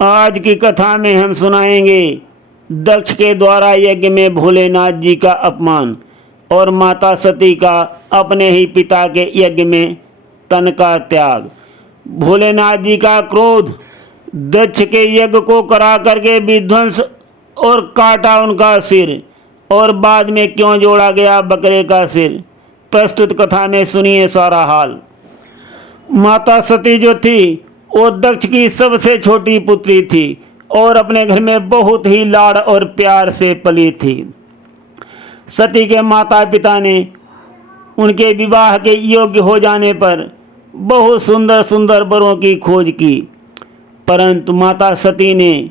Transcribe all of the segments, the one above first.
आज की कथा में हम सुनाएंगे दक्ष के द्वारा यज्ञ में भोलेनाथ जी का अपमान और माता सती का अपने ही पिता के यज्ञ में तन का त्याग। भोलेनाथ जी का क्रोध, दक्ष के यज्ञ को करा करके विध्वंस और काटा उनका सिर, और बाद में क्यों जोड़ा गया बकरे का सिर। प्रस्तुत कथा में सुनिए सारा हाल। माता सती जो थी वो दक्ष की सबसे छोटी पुत्री थी और अपने घर में बहुत ही लाड़ और प्यार से पली थी। सती के माता पिता ने उनके विवाह के योग्य हो जाने पर बहुत सुंदर सुंदर वरों की खोज की, परंतु माता सती ने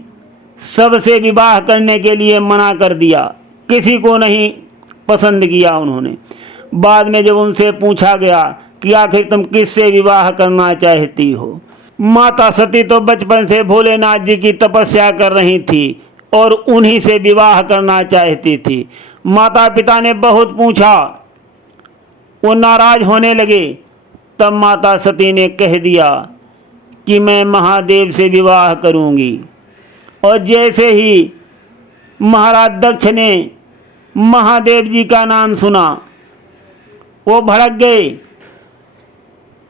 सबसे विवाह करने के लिए मना कर दिया। किसी को नहीं पसंद किया उन्होंने। बाद में जब उनसे पूछा गया कि आखिर तुम किससे विवाह करना चाहती हो, माता सती तो बचपन से भोलेनाथ जी की तपस्या कर रही थी और उन्हीं से विवाह करना चाहती थी। माता पिता ने बहुत पूछा, वो नाराज होने लगे। तब माता सती ने कह दिया कि मैं महादेव से विवाह करूंगी। और जैसे ही महाराज दक्ष ने महादेव जी का नाम सुना, वो भड़क गए।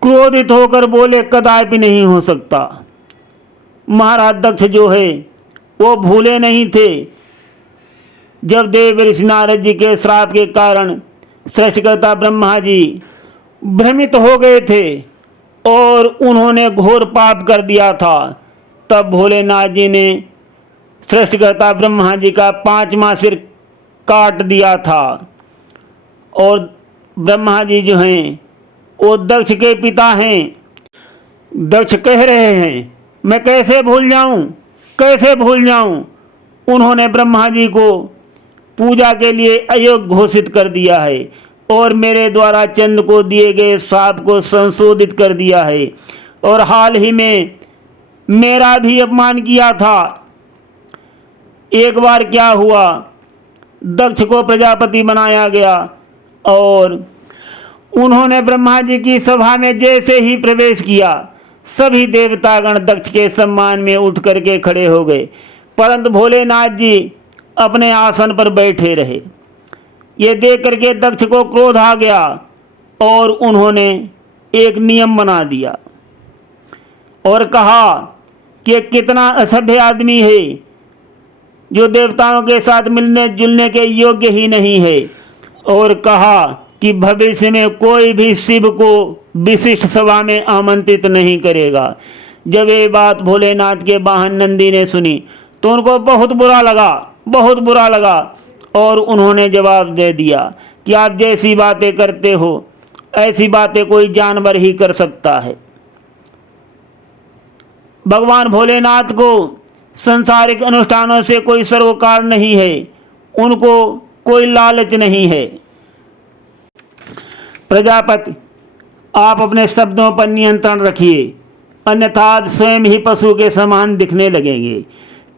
क्रोधित होकर बोले, कदापि नहीं हो सकता। महाराज दक्ष जो है वो भूले नहीं थे जब देव ऋषि नारद जी के श्राप के कारण सृष्टिकर्ता ब्रह्मा जी भ्रमित हो गए थे और उन्होंने घोर पाप कर दिया था। तब भोलेनाथ जी ने सृष्टिकर्ता ब्रह्मा जी का 5वां सिर काट दिया था। और ब्रह्मा जी जो हैं वो दक्ष के पिता हैं। दक्ष कह रहे हैं, मैं कैसे भूल जाऊं, कैसे भूल जाऊं। उन्होंने ब्रह्मा जी को पूजा के लिए अयोग्य घोषित कर दिया है और मेरे द्वारा चंद्र को दिए गए श्राप को संशोधित कर दिया है, और हाल ही में मेरा भी अपमान किया था। एक बार क्या हुआ, दक्ष को प्रजापति बनाया गया और उन्होंने ब्रह्मा जी की सभा में जैसे ही प्रवेश किया, सभी देवतागण दक्ष के सम्मान में उठ करके खड़े हो गए, परंतु भोलेनाथ जी अपने आसन पर बैठे रहे। ये देख करके दक्ष को क्रोध आ गया और उन्होंने एक नियम बना दिया और कहा कि कितना असभ्य आदमी है जो देवताओं के साथ मिलने जुलने के योग्य ही नहीं है, और कहा कि भविष्य में कोई भी शिव को विशिष्ट सभा में आमंत्रित नहीं करेगा। जब ये बात भोलेनाथ के वाहन नंदी ने सुनी तो उनको बहुत बुरा लगा, बहुत बुरा लगा, और उन्होंने जवाब दे दिया कि आप जैसी बातें करते हो ऐसी बातें कोई जानवर ही कर सकता है। भगवान भोलेनाथ को सांसारिक अनुष्ठानों से कोई सरोकार नहीं है, उनको कोई लालच नहीं है। प्रजापति, आप अपने शब्दों पर नियंत्रण रखिए, अन्यथा स्वयं ही पशु के समान दिखने लगेंगे।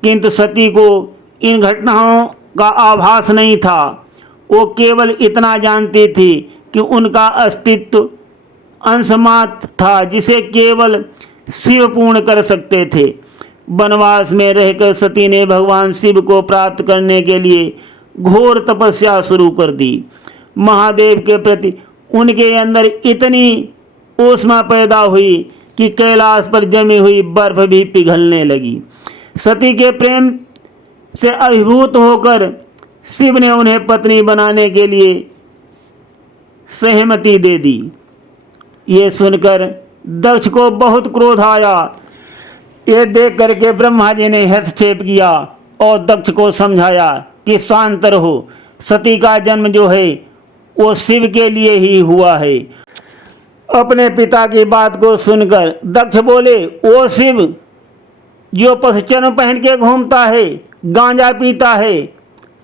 किंतु सती को इन घटनाओं का आभास नहीं था। वो केवल इतना जानती थी कि उनका अस्तित्व अंशमात्र था जिसे केवल शिव पूर्ण कर सकते थे। वनवास में रहकर सती ने भगवान शिव को प्राप्त करने के लिए घोर तपस्या शुरू कर दी। महादेव के प्रति उनके अंदर इतनी ऊष्मा पैदा हुई कि कैलाश पर जमी हुई बर्फ भी पिघलने लगी। सती के प्रेम से अभिभूत होकर शिव ने उन्हें पत्नी बनाने के लिए सहमति दे दी। ये सुनकर दक्ष को बहुत क्रोध आया। ये देख करके ब्रह्मा जी ने हस्तक्षेप किया और दक्ष को समझाया कि शांत रहो, सती का जन्म जो है वो शिव के लिए ही हुआ है। अपने पिता की बात को सुनकर दक्ष बोले, वो शिव जो पशुचर्म पहन के घूमता है, गांजा पीता है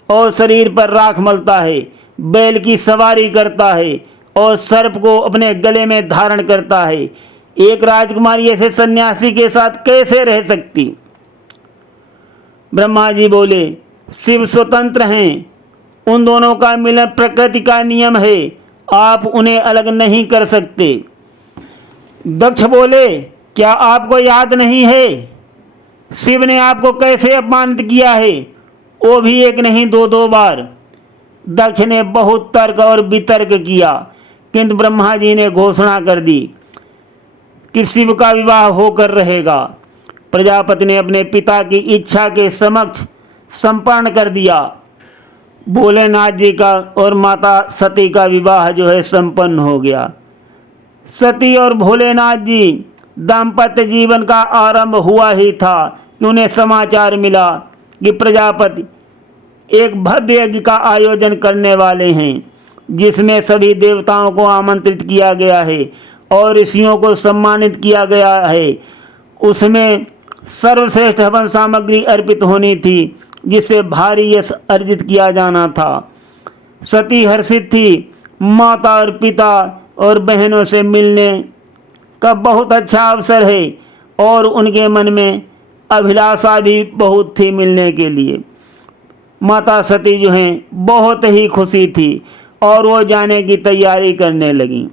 और शरीर पर राख मलता है, बैल की सवारी करता है और सर्प को अपने गले में धारण करता है, एक राजकुमारी ऐसे सन्यासी के साथ कैसे रह सकती। ब्रह्मा जी बोले, शिव स्वतंत्र हैं, उन दोनों का मिलन प्रकृति का नियम है, आप उन्हें अलग नहीं कर सकते। दक्ष बोले, क्या आपको याद नहीं है शिव ने आपको कैसे अपमानित किया है, वो भी एक नहीं दो दो बार। दक्ष ने बहुत तर्क और वितर्क किया, किंतु ब्रह्मा जी ने घोषणा कर दी कि शिव का विवाह होकर रहेगा। प्रजापति ने अपने पिता की इच्छा के समक्ष संपन्न कर दिया। भोलेनाथ जी का और माता सती का विवाह जो है संपन्न हो गया। सती और भोलेनाथ जी दाम्पत्य जीवन का आरंभ हुआ ही था कि उन्हें समाचार मिला कि प्रजापति एक भव्य यज्ञ का आयोजन करने वाले हैं, जिसमें सभी देवताओं को आमंत्रित किया गया है और ऋषियों को सम्मानित किया गया है। उसमें सर्वश्रेष्ठ हवन सामग्री अर्पित होनी थी, जिससे भारी यश अर्जित किया जाना था। सती हर्षित थी। माता और पिता और बहनों से मिलने का बहुत अच्छा अवसर है और उनके मन में अभिलाषा भी बहुत थी मिलने के लिए। माता सती जो हैं बहुत ही खुशी थी और वो जाने की तैयारी करने लगी।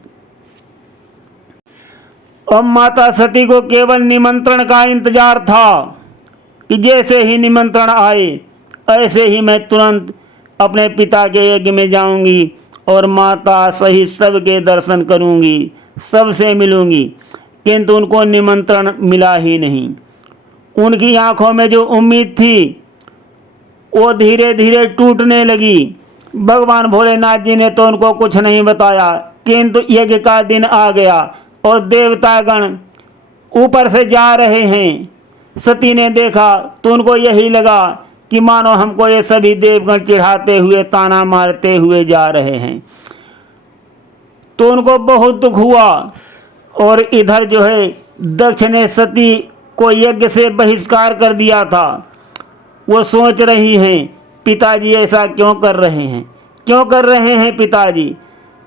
अब माता सती को केवल निमंत्रण का इंतजार था कि जैसे ही निमंत्रण आए ऐसे ही मैं तुरंत अपने पिता के यज्ञ में जाऊंगी और माता सहित सबके दर्शन करूंगी, सबसे मिलूंगी। किंतु उनको निमंत्रण मिला ही नहीं। उनकी आंखों में जो उम्मीद थी वो धीरे धीरे टूटने लगी। भगवान भोलेनाथ जी ने तो उनको कुछ नहीं बताया, किंतु यज्ञ का दिन आ गया और देवतागण ऊपर से जा रहे हैं। सती ने देखा तो उनको यही लगा कि मानो हमको ये सभी देवगण चिढ़ाते हुए ताना मारते हुए जा रहे हैं। तो उनको बहुत दुख हुआ। और इधर जो है दक्ष ने सती को यज्ञ से बहिष्कार कर दिया था। वो सोच रही हैं पिताजी ऐसा क्यों कर रहे हैं, क्यों कर रहे हैं पिताजी।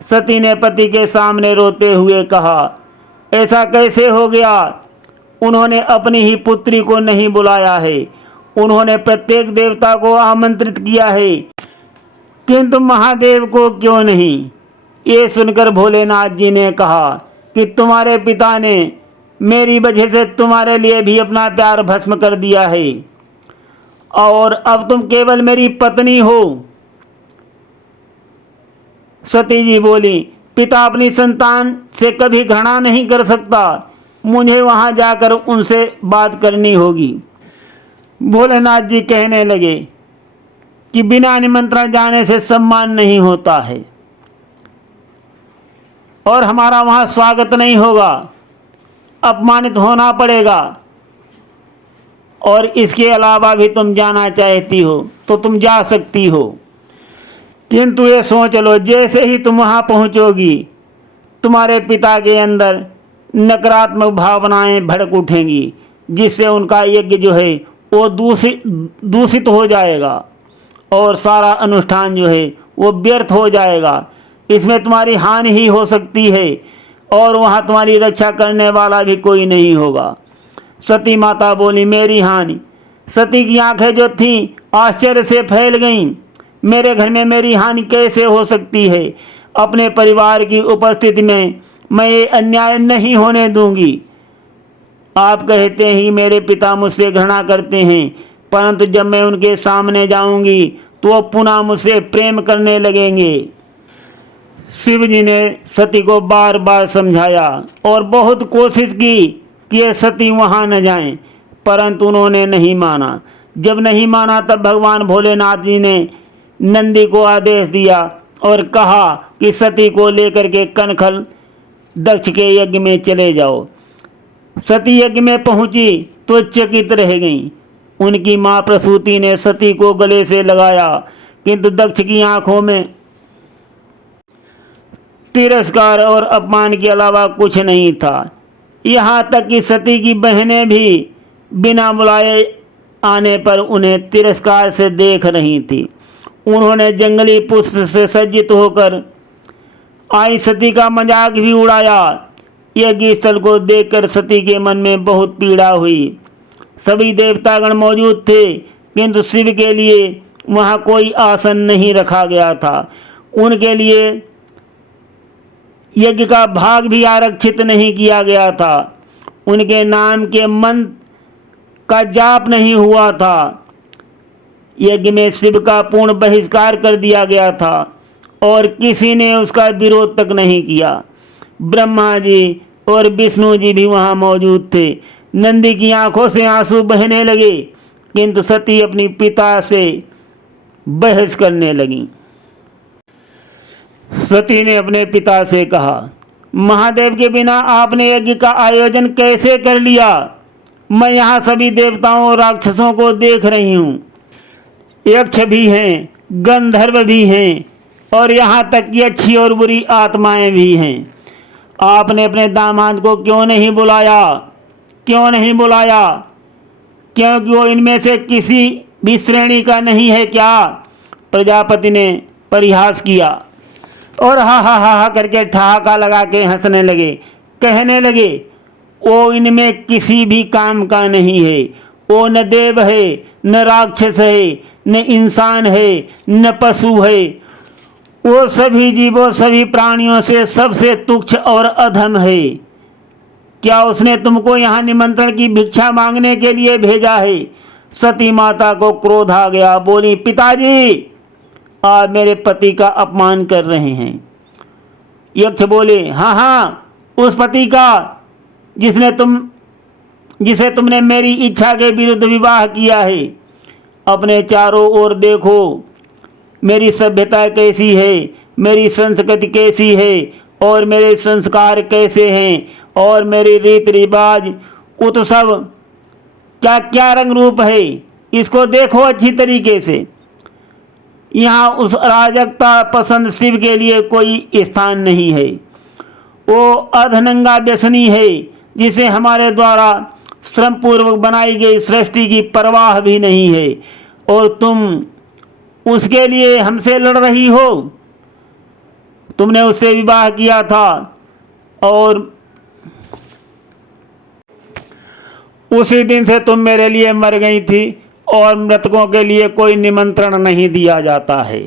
सती ने पति के सामने रोते हुए कहा, ऐसा कैसे हो गया। उन्होंने अपनी ही पुत्री को नहीं बुलाया है, उन्होंने प्रत्येक देवता को आमंत्रित किया है, किंतु महादेव को क्यों नहीं। ये सुनकर भोलेनाथ जी ने कहा कि तुम्हारे पिता ने मेरी वजह से तुम्हारे लिए भी अपना प्यार भस्म कर दिया है और अब तुम केवल मेरी पत्नी हो। सती जी बोली, पिता अपनी संतान से कभी घृणा नहीं कर सकता, मुझे वहां जाकर उनसे बात करनी होगी। भोलेनाथ जी कहने लगे कि बिना निमंत्रण जाने से सम्मान नहीं होता है और हमारा वहां स्वागत नहीं होगा, अपमानित होना पड़ेगा। और इसके अलावा भी तुम जाना चाहती हो तो तुम जा सकती हो, किंतु ये सोच लो जैसे ही तुम वहाँ पहुँचोगी तुम्हारे पिता के अंदर नकारात्मक भावनाएं भड़क उठेंगी, जिससे उनका यज्ञ जो है वो दूषित हो जाएगा और सारा अनुष्ठान जो है वो व्यर्थ हो जाएगा। इसमें तुम्हारी हानि ही हो सकती है और वहाँ तुम्हारी रक्षा करने वाला भी कोई नहीं होगा। सती माता बोली, मेरी हानि। सती की आंखें जो थीं आश्चर्य से फैल गईं। मेरे घर में मेरी हानि कैसे हो सकती है। अपने परिवार की उपस्थिति में मैं ये अन्याय नहीं होने दूंगी। आप कहते हैं कि मेरे पिता मुझसे घृणा करते हैं, परंतु जब मैं उनके सामने जाऊंगी तो वो पुनः मुझसे प्रेम करने लगेंगे। शिव जी ने सती को बार बार समझाया और बहुत कोशिश की कि ये सती वहाँ न जाएं, परंतु उन्होंने नहीं माना। जब नहीं माना तब भगवान भोलेनाथ जी ने नंदी को आदेश दिया और कहा कि सती को लेकर के कनखल दक्ष के यज्ञ में चले जाओ। सती यज्ञ में पहुंची तो चकित रह गईं। उनकी मां प्रसूति ने सती को गले से लगाया, किंतु दक्ष की आंखों में तिरस्कार और अपमान के अलावा कुछ नहीं था। यहाँ तक कि सती की बहनें भी बिना बुलाए आने पर उन्हें तिरस्कार से देख रही थी। उन्होंने जंगली पुष्प से सज्जित होकर आई सती का मजाक भी उड़ाया। यज्ञ स्थल को देखकर सती के मन में बहुत पीड़ा हुई। सभी देवतागण मौजूद थे, किंतु शिव के लिए वहाँ कोई आसन नहीं रखा गया था। उनके लिए यज्ञ का भाग भी आरक्षित नहीं किया गया था। उनके नाम के मंत्र का जाप नहीं हुआ था। यज्ञ में शिव का पूर्ण बहिष्कार कर दिया गया था और किसी ने उसका विरोध तक नहीं किया। ब्रह्मा जी और विष्णु जी भी वहाँ मौजूद थे। नंदी की आंखों से आंसू बहने लगे, किंतु सती अपनी पिता से बहस करने लगी। सती ने अपने पिता से कहा, महादेव के बिना आपने यज्ञ का आयोजन कैसे कर लिया? मैं यहाँ सभी देवताओं और राक्षसों को देख रही हूँ। यक्ष भी हैं, गंधर्व भी हैं और यहाँ तक कि अच्छी और बुरी आत्माएं भी हैं। आपने अपने दामाद को क्यों नहीं बुलाया? क्यों नहीं बुलाया? क्योंकि वो इनमें से किसी भी श्रेणी का नहीं है क्या? प्रजापति ने परिहास किया और हा हा हा हा करके ठहाका लगा के हंसने लगे। कहने लगे, वो इनमें किसी भी काम का नहीं है। वो न देव है, न राक्षस है, न इंसान है, न पशु है। वो सभी जीवों, सभी प्राणियों से सबसे तुच्छ और अधम है। क्या उसने तुमको यहाँ निमंत्रण की भिक्षा मांगने के लिए भेजा है? सती माता को क्रोध आ गया, बोली, पिताजी आप मेरे पति का अपमान कर रहे हैं। यक्ष बोले, हाँ हाँ, उस पति का जिसे तुमने मेरी इच्छा के विरुद्ध विवाह किया है। अपने चारों ओर देखो, मेरी सभ्यता कैसी है, मेरी संस्कृति कैसी है और मेरे संस्कार कैसे हैं और मेरी रीत रिवाज, उत्सव क्या क्या रंग रूप है, इसको देखो अच्छी तरीके से। यहाँ उस अराजकता पसंद शिव के लिए कोई स्थान नहीं है। वो अधनंगा व्यसनी है जिसे हमारे द्वारा श्रमपूर्वक बनाई गई सृष्टि की परवाह भी नहीं है और तुम उसके लिए हमसे लड़ रही हो। तुमने उससे विवाह किया था और उसी दिन से तुम मेरे लिए मर गई थी और मृतकों के लिए कोई निमंत्रण नहीं दिया जाता है।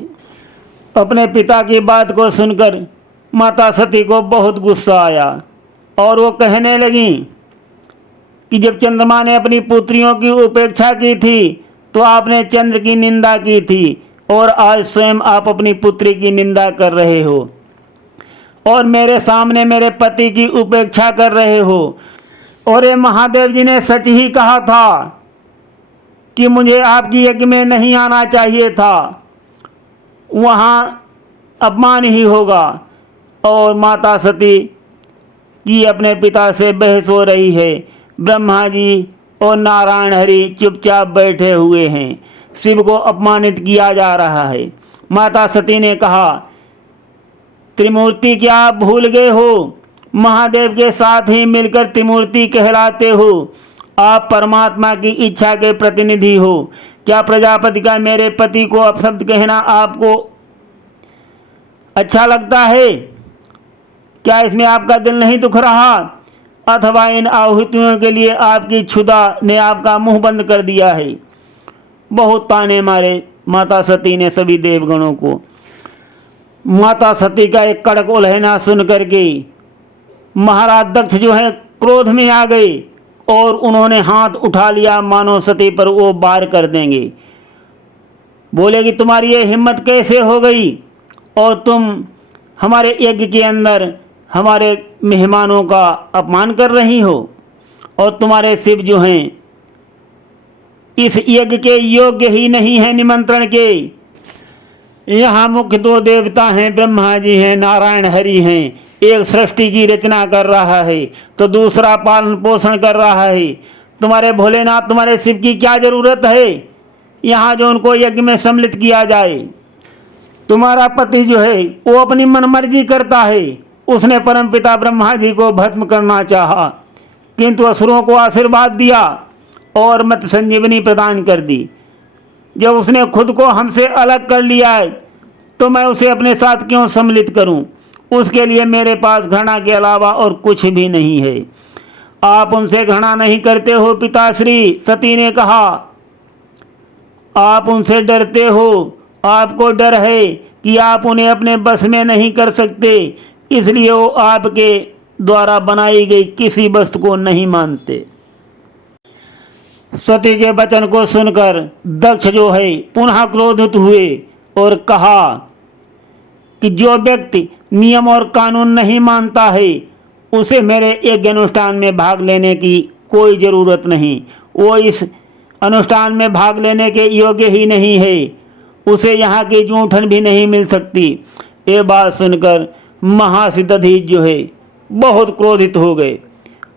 अपने पिता की बात को सुनकर माता सती को बहुत गुस्सा आया और वो कहने लगी कि जब चंद्रमा ने अपनी पुत्रियों की उपेक्षा की थी तो आपने चंद्र की निंदा की थी और आज स्वयं आप अपनी पुत्री की निंदा कर रहे हो और मेरे सामने मेरे पति की उपेक्षा कर रहे हो। और ये महादेव जी ने सच ही कहा था कि मुझे आपकी यज्ञ में नहीं आना चाहिए था, वहाँ अपमान ही होगा। और माता सती की अपने पिता से बहस हो रही है। ब्रह्मा जी और नारायण हरि चुपचाप बैठे हुए हैं। शिव को अपमानित किया जा रहा है। माता सती ने कहा, त्रिमूर्ति क्या आप भूल गए हो? महादेव के साथ ही मिलकर त्रिमूर्ति कहलाते हो। आप परमात्मा की इच्छा के प्रतिनिधि हो। क्या प्रजापति का मेरे पति को अपशब्द कहना आपको अच्छा लगता है? क्या इसमें आपका दिल नहीं दुख रहा? अथवा इन आहुतियों के लिए आपकी क्षुधा ने आपका मुंह बंद कर दिया है? बहुत ताने मारे माता सती ने सभी देवगणों को। माता सती का एक कड़क उल्हना सुन करके महाराज दक्ष जो है क्रोध में आ गए और उन्होंने हाथ उठा लिया मानो सती पर वो वार कर देंगे। बोले कि तुम्हारी ये हिम्मत कैसे हो गई और तुम हमारे यज्ञ के अंदर हमारे मेहमानों का अपमान कर रही हो और तुम्हारे शिव जो हैं इस यज्ञ के योग्य ही नहीं है निमंत्रण के। यहाँ मुख्य दो देवता हैं, ब्रह्मा जी हैं, नारायण हरि हैं। एक सृष्टि की रचना कर रहा है तो दूसरा पालन पोषण कर रहा है। तुम्हारे भोलेनाथ, तुम्हारे शिव की क्या जरूरत है यहाँ जो उनको यज्ञ में सम्मिलित किया जाए? तुम्हारा पति जो है वो अपनी मनमर्जी करता है। उसने परमपिता ब्रह्मा जी को भस्म करना चाहा, किंतु असुरों को आशीर्वाद दिया और मत संजीवनी प्रदान कर दी। जब उसने खुद को हमसे अलग कर लिया है तो मैं उसे अपने साथ क्यों सम्मिलित करूं? उसके लिए मेरे पास घृणा के अलावा और कुछ भी नहीं है। आप उनसे घृणा नहीं करते हो पिताश्री, सती ने कहा। आप उनसे डरते हो। आपको डर है कि आप उन्हें अपने बस में नहीं कर सकते, इसलिए वो आपके द्वारा बनाई गई किसी वस्तु को नहीं मानते। सती के वचन को सुनकर दक्ष जो है पुनः क्रोधित हुए और कहा कि जो व्यक्ति नियम और कानून नहीं मानता है उसे मेरे यज्ञ अनुष्ठान में भाग लेने की कोई ज़रूरत नहीं। वो इस अनुष्ठान में भाग लेने के योग्य ही नहीं है, उसे यहाँ की जूठन भी नहीं मिल सकती। ये बात सुनकर महर्षि दधीच जो है बहुत क्रोधित हो गए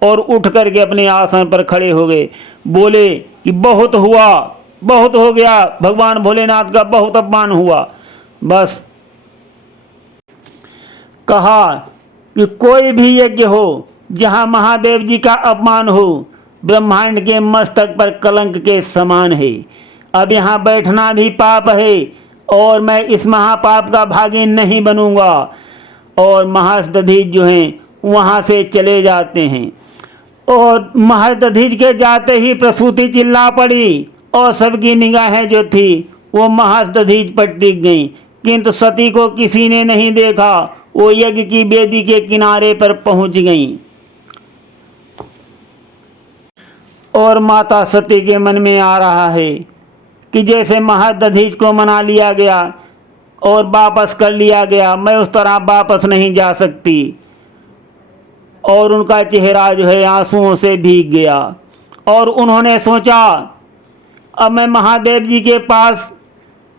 और उठ करके अपने आसन पर खड़े हो गए। बोले कि बहुत हुआ, बहुत हो गया, भगवान भोलेनाथ का बहुत अपमान हुआ। बस कहा कि कोई भी यज्ञ हो जहाँ महादेव जी का अपमान हो ब्रह्मांड के मस्तक पर कलंक के समान है। अब यहाँ बैठना भी पाप है और मैं इस महापाप का भागी नहीं बनूंगा। और महर्षि दधीच जो हैं वहाँ से चले जाते हैं और महर्षि दधीच के जाते ही प्रसूति चिल्ला पड़ी और सबकी निगाहें जो थी वो महर्षि दधीच पर टिक गईं, किंतु सती को किसी ने नहीं देखा। वो यज्ञ की वेदी के किनारे पर पहुंच गईं और माता सती के मन में आ रहा है कि जैसे महर्षि दधीच को मना लिया गया और वापस कर लिया गया, मैं उस तरह वापस नहीं जा सकती। और उनका चेहरा जो है आंसुओं से भीग गया और उन्होंने सोचा अब मैं महादेव जी के पास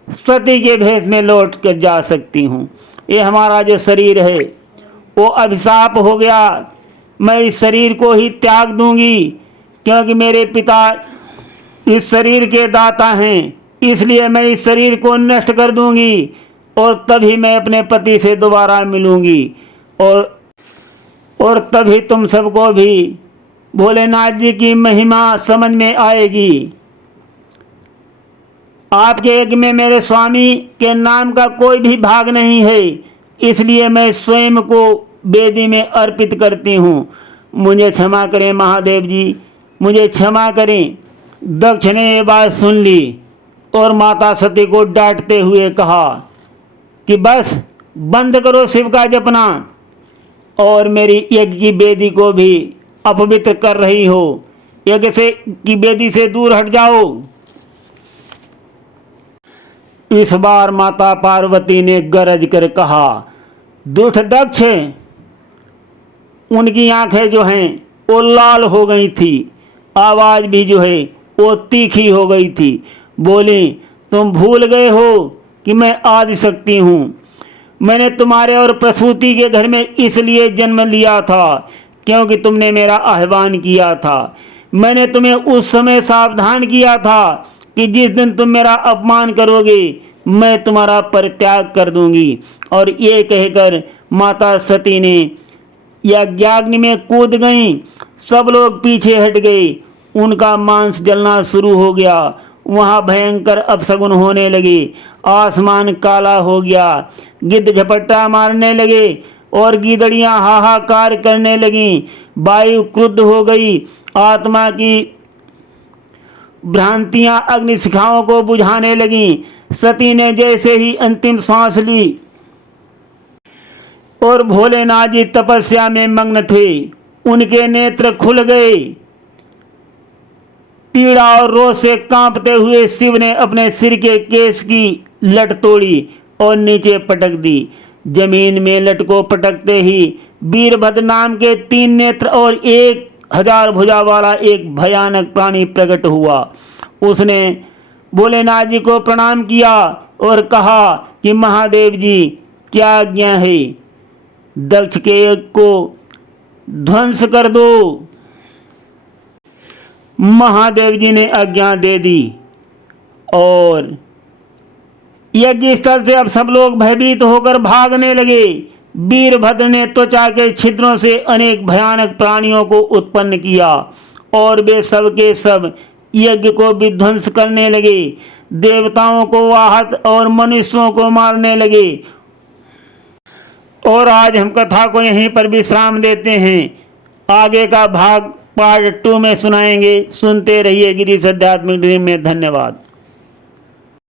सती के भेष में लौट कर जा सकती हूँ। ये हमारा जो शरीर है वो अभिशाप हो गया, मैं इस शरीर को ही त्याग दूंगी क्योंकि मेरे पिता इस शरीर के दाता हैं, इसलिए मैं इस शरीर को नष्ट कर दूंगी और तभी मैं अपने पति से दोबारा मिलूंगी और तभी तुम सबको भी भोलेनाथ जी की महिमा समझ में आएगी। आपके यज्ञ में मेरे स्वामी के नाम का कोई भी भाग नहीं है, इसलिए मैं स्वयं को वेदी में अर्पित करती हूँ। मुझे क्षमा करें महादेव जी, मुझे क्षमा करें। दक्ष ने ये बात सुन ली और माता सती को डांटते हुए कहा कि बस बंद करो शिव का जपना और मेरी यज्ञ की वेदी को भी अपवित्र कर रही हो। यज्ञ से की वेदी से दूर हट जाओ। इस बार माता पार्वती ने गरज कर कहा, दुष्ट दक्ष। उनकी आंखें जो हैं वो लाल हो गई थी, आवाज़ भी जो है वो तीखी हो गई थी। बोली, तुम भूल गए हो कि मैं आदिशक्ति हूँ। मैंने तुम्हारे और प्रसूति के घर में इसलिए जन्म लिया था क्योंकि तुमने मेरा आह्वान किया था। मैंने तुम्हें उस समय सावधान किया था कि जिस दिन तुम मेरा अपमान करोगे मैं तुम्हारा परित्याग कर दूंगी। और ये कहकर माता सती ने यज्ञाग्नि में कूद गईं। सब लोग पीछे हट गए, उनका मांस जलना शुरू हो गया। वहाँ भयंकर अपशगुन होने लगे, आसमान काला हो गया, गिद्ध झपट्टा मारने लगे और गीदड़ियाँ हाहाकार करने लगीं। वायु क्रुद्ध हो गई, आत्मा की भ्रांतियाँ अग्निशिखाओं को बुझाने लगीं। सती ने जैसे ही अंतिम सांस ली और भोलेनाथ जी तपस्या में मग्न थे, उनके नेत्र खुल गए। पीड़ा और रोष से कांपते हुए शिव ने अपने सिर के केश की लट तोड़ी और नीचे पटक दी। जमीन में लट को पटकते ही वीरभद्र नाम के 3 नेत्र और 1000 भुजा वाला एक भयानक प्राणी प्रकट हुआ। उसने भोलेनाथ जी को प्रणाम किया और कहा कि महादेव जी क्या आज्ञा है, दक्ष के यज्ञ को ध्वंस कर दो। महादेव जी ने आज्ञा दे दी और यज्ञ स्थल से अब सब लोग भयभीत होकर भागने लगे। वीरभद्र ने त्वचा के छिद्रों से अनेक भयानक प्राणियों को उत्पन्न किया और वे सब के सब यज्ञ को विध्वंस करने लगे। देवताओं को आहत और मनुष्यों को मारने लगे। और आज हम कथा को यहीं पर विश्राम देते हैं। आगे का भाग पार्ट 2 में सुनाएंगे। सुनते रहिए गिरीश आध्यात्मिक ड्रीम में। धन्यवाद।